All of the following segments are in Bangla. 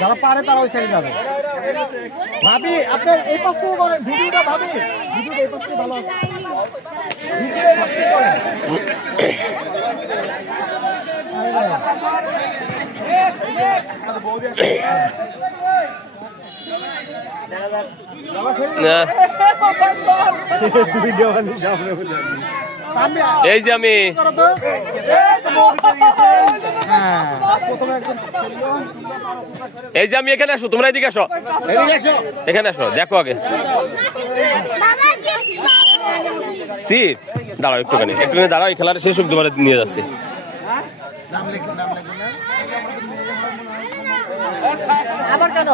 যারা পারে তারা ওই সাইডে যাবে। ভাবি আপনার এই পাশ থেকে করেন ভিডিওটা, ভাবি ভিডিওটা এই পাশ থেকে ভালো আছে। এই যে আমি এখানে আসো, তোমরা এদিকে আসো, এখানে আসো, দেখো আগে দাঁড়াও একটুখানি দাঁড়াও, এই খেলাটা শেষ তোমার নিয়ে যাচ্ছি। আবার কেন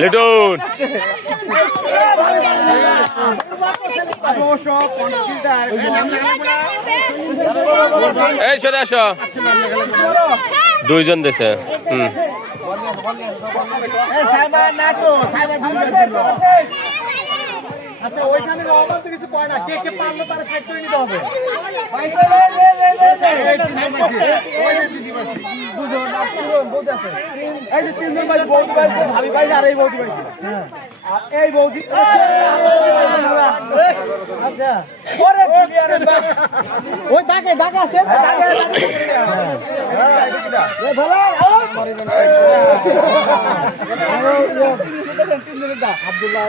লিটন এই সরে আসো, দুইজন দেশে আচ্ছা ওইখানে কিছু কয় না, কে কে পারলো তারা চেক করে নিতে হবে। এই বৌদি ওই দাগে দাগে আছে আব্দুল্লাহ